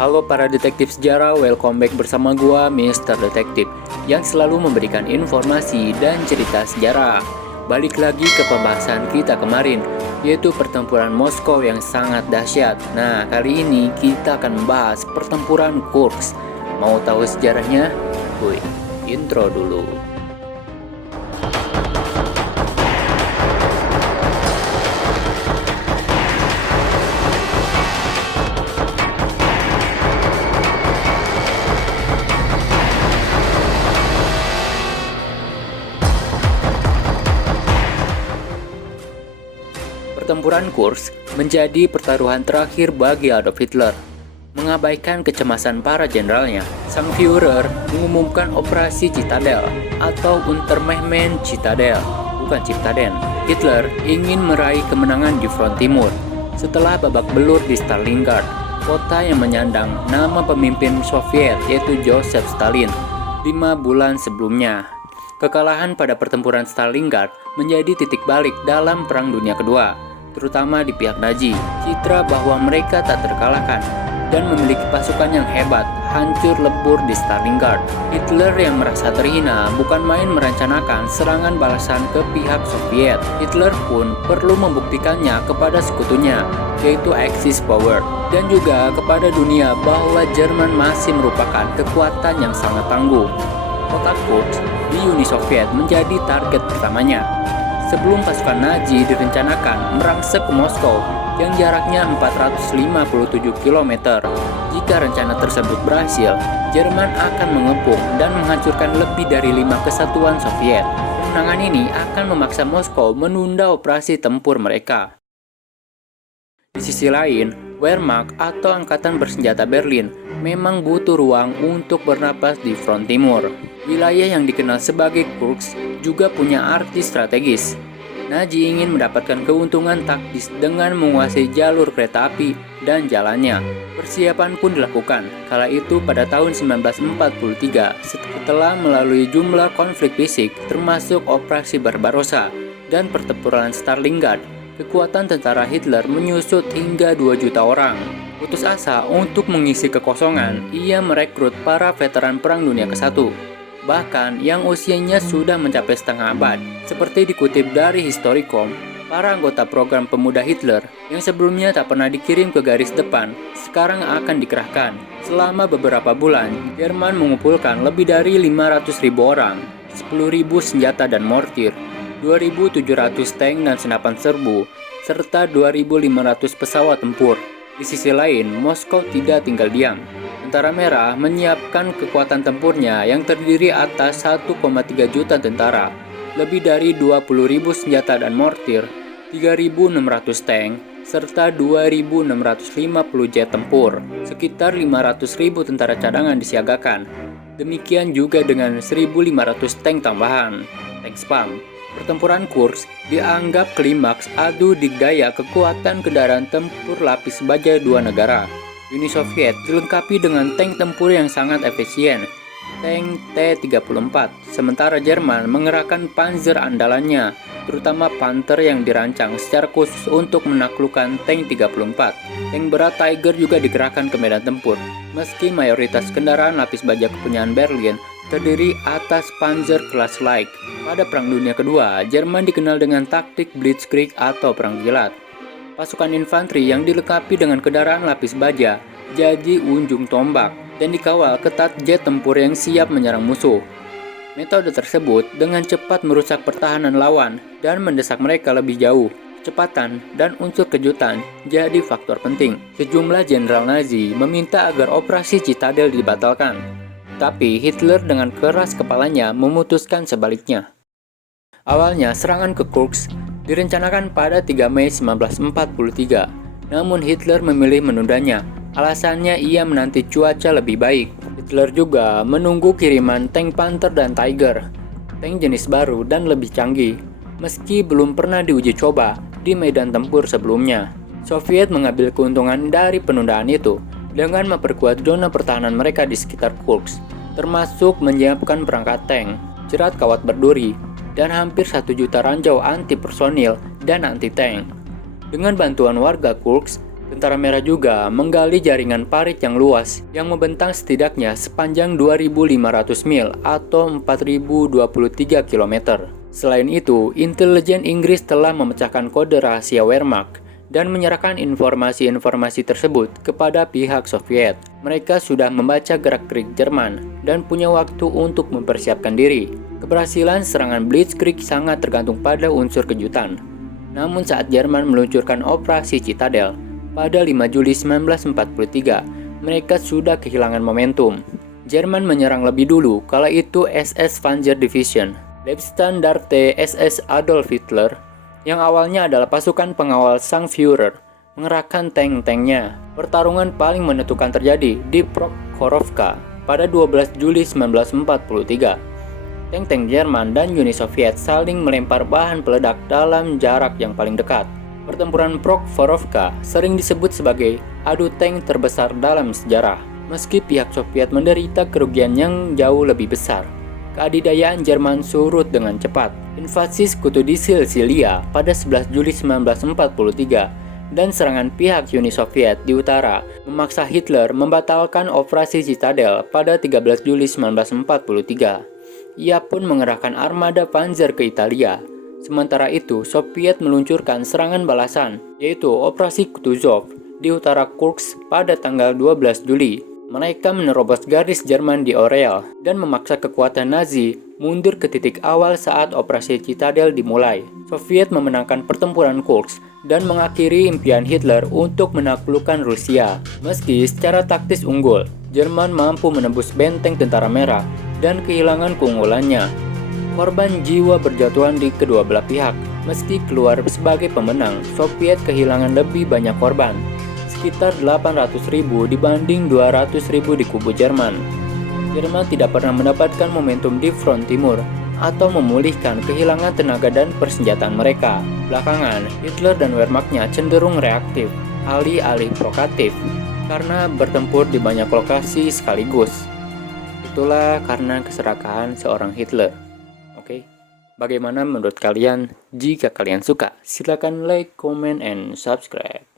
Halo para detektif sejarah, welcome back bersama gua Mr. Detektif yang selalu memberikan informasi dan cerita sejarah. Balik lagi ke pembahasan kita kemarin, yaitu pertempuran Moskow yang sangat dahsyat. Nah, kali ini kita akan membahas pertempuran Kursk. Mau tahu sejarahnya? Wih, intro dulu. Pertempuran Kursk menjadi pertaruhan terakhir bagi Adolf Hitler. Mengabaikan kecemasan para jenderalnya, sang Führer mengumumkan operasi Citadel atau Untermehmed Citadel, bukan Ciptaden. Hitler ingin meraih kemenangan di front timur setelah babak belur di Stalingrad, kota yang menyandang nama pemimpin Soviet yaitu Joseph Stalin 5 bulan sebelumnya. Kekalahan pada pertempuran Stalingrad menjadi titik balik dalam Perang Dunia Kedua, terutama di pihak Nazi. Citra bahwa mereka tak terkalahkan dan memiliki pasukan yang hebat hancur lebur di Stalingrad. Hitler yang merasa terhina bukan main merencanakan serangan balasan ke pihak Soviet. Hitler pun perlu membuktikannya kepada sekutunya, yaitu Axis Power, dan juga kepada dunia bahwa Jerman masih merupakan kekuatan yang sangat tangguh. Kota Kursk di Uni Soviet menjadi target pertamanya sebelum pasukan Nazi direncanakan merangsek ke Moskow yang jaraknya 457 km. Jika rencana tersebut berhasil, Jerman akan mengepung dan menghancurkan lebih dari 5 kesatuan Soviet. Kemenangan ini akan memaksa Moskow menunda operasi tempur mereka. Di sisi lain, Wehrmacht atau Angkatan Bersenjata Berlin memang butuh ruang untuk bernapas di front timur. Wilayah yang dikenal sebagai Kursk juga punya arti strategis. Nazi ingin mendapatkan keuntungan taktis dengan menguasai jalur kereta api dan jalannya. Persiapan pun dilakukan kala itu pada tahun 1943 setelah melalui jumlah konflik fisik termasuk operasi Barbarossa dan pertempuran Stalingrad. Kekuatan tentara Hitler menyusut hingga 2 juta orang. Putus asa untuk mengisi kekosongan, ia merekrut para veteran Perang Dunia ke-1, bahkan yang usianya sudah mencapai setengah abad. Seperti dikutip dari Historicom, para anggota program pemuda Hitler yang sebelumnya tak pernah dikirim ke garis depan, sekarang akan dikerahkan. Selama beberapa bulan, Jerman mengumpulkan lebih dari 500.000 orang, 10.000 senjata dan mortir, 2.700 tank dan senapan serbu, serta 2.500 pesawat tempur. Di sisi lain, Moskow tidak tinggal diam. Tentara Merah menyiapkan kekuatan tempurnya yang terdiri atas 1,3 juta tentara, lebih dari 20.000 senjata dan mortir, 3.600 tank, serta 2.650 jet tempur. Sekitar 500.000 tentara cadangan disiagakan. Demikian juga dengan 1.500 tank tambahan, tank spam. Pertempuran Kursk dianggap klimaks adu digdaya kekuatan kendaraan tempur lapis baja dua negara. Uni Soviet dilengkapi dengan tank tempur yang sangat efisien, tank T-34, sementara Jerman mengerahkan panzer andalannya, terutama Panther yang dirancang secara khusus untuk menaklukkan tank 34. Tank berat Tiger juga dikerahkan ke medan tempur. Meski mayoritas kendaraan lapis baja kepunyaan Berlin terdiri atas Panzer kelas Light. Pada Perang Dunia Kedua, Jerman dikenal dengan taktik Blitzkrieg atau perang kilat. Pasukan infanteri yang dilengkapi dengan kendaraan lapis baja jadi ujung tombak dan dikawal ketat jet tempur yang siap menyerang musuh. Metode tersebut dengan cepat merusak pertahanan lawan dan mendesak mereka lebih jauh. Kecepatan dan unsur kejutan jadi faktor penting. Sejumlah jenderal Nazi meminta agar operasi Citadel dibatalkan. Tapi Hitler dengan keras kepalanya memutuskan sebaliknya. Awalnya serangan ke Kursk direncanakan pada 3 Mei 1943, namun Hitler memilih menundanya. Alasannya ia menanti cuaca lebih baik. Hitler juga menunggu kiriman tank Panther dan Tiger, tank jenis baru dan lebih canggih, meski belum pernah diuji coba di medan tempur sebelumnya. Soviet mengambil keuntungan dari penundaan itu dengan memperkuat zona pertahanan mereka di sekitar Kursk, termasuk menyiapkan perangkat tank, jerat kawat berduri, dan hampir 1 juta ranjau anti personil dan anti tank. Dengan bantuan warga Kursk, Tentara Merah juga menggali jaringan parit yang luas yang membentang setidaknya sepanjang 2.500 mil atau 4.023 km. Selain itu, intelijen Inggris telah memecahkan kode rahasia Wehrmacht dan menyerahkan informasi-informasi tersebut kepada pihak Soviet. Mereka sudah membaca gerak-gerik Jerman dan punya waktu untuk mempersiapkan diri. Keberhasilan serangan Blitzkrieg sangat tergantung pada unsur kejutan. Namun saat Jerman meluncurkan operasi Citadel pada 5 Juli 1943, mereka sudah kehilangan momentum. Jerman menyerang lebih dulu, kala itu SS Panzer Division, Leibstandarte SS Adolf Hitler, yang awalnya adalah pasukan pengawal Sang Führer, mengerahkan tank-tanknya. Pertarungan paling menentukan terjadi di Prokhorovka pada 12 Juli 1943. Tank-tank Jerman dan Uni Soviet saling melempar bahan peledak dalam jarak yang paling dekat. Pertempuran Prokhorovka sering disebut sebagai adu tank terbesar dalam sejarah. Meski pihak Soviet menderita kerugian yang jauh lebih besar, keadidayaan Jerman surut dengan cepat. Invasi sekutu di Sisilia pada 11 Juli 1943 dan serangan pihak Uni Soviet di utara memaksa Hitler membatalkan operasi Citadel pada 13 Juli 1943. Ia pun mengerahkan armada panzer ke Italia. Sementara itu, Soviet meluncurkan serangan balasan, yaitu Operasi Kutuzov di utara Kursk pada tanggal 12 Juli. Mereka menerobos garis Jerman di Orel dan memaksa kekuatan Nazi mundur ke titik awal saat Operasi Citadel dimulai. Soviet memenangkan pertempuran Kursk dan mengakhiri impian Hitler untuk menaklukkan Rusia. Meski secara taktis unggul, Jerman mampu menembus benteng Tentara Merah dan kehilangan keunggulannya. Korban jiwa berjatuhan di kedua belah pihak. Meski keluar sebagai pemenang, Soviet kehilangan lebih banyak korban, sekitar 800.000 dibanding 200.000 di kubu Jerman. Jerman tidak pernah mendapatkan momentum di front timur atau memulihkan kehilangan tenaga dan persenjataan mereka. Belakangan, Hitler dan Wehrmachtnya cenderung reaktif, alih-alih proaktif, karena bertempur di banyak lokasi sekaligus. Itulah karena keserakahan seorang Hitler. Oke, bagaimana menurut kalian? Jika kalian suka, silakan like, comment, and subscribe.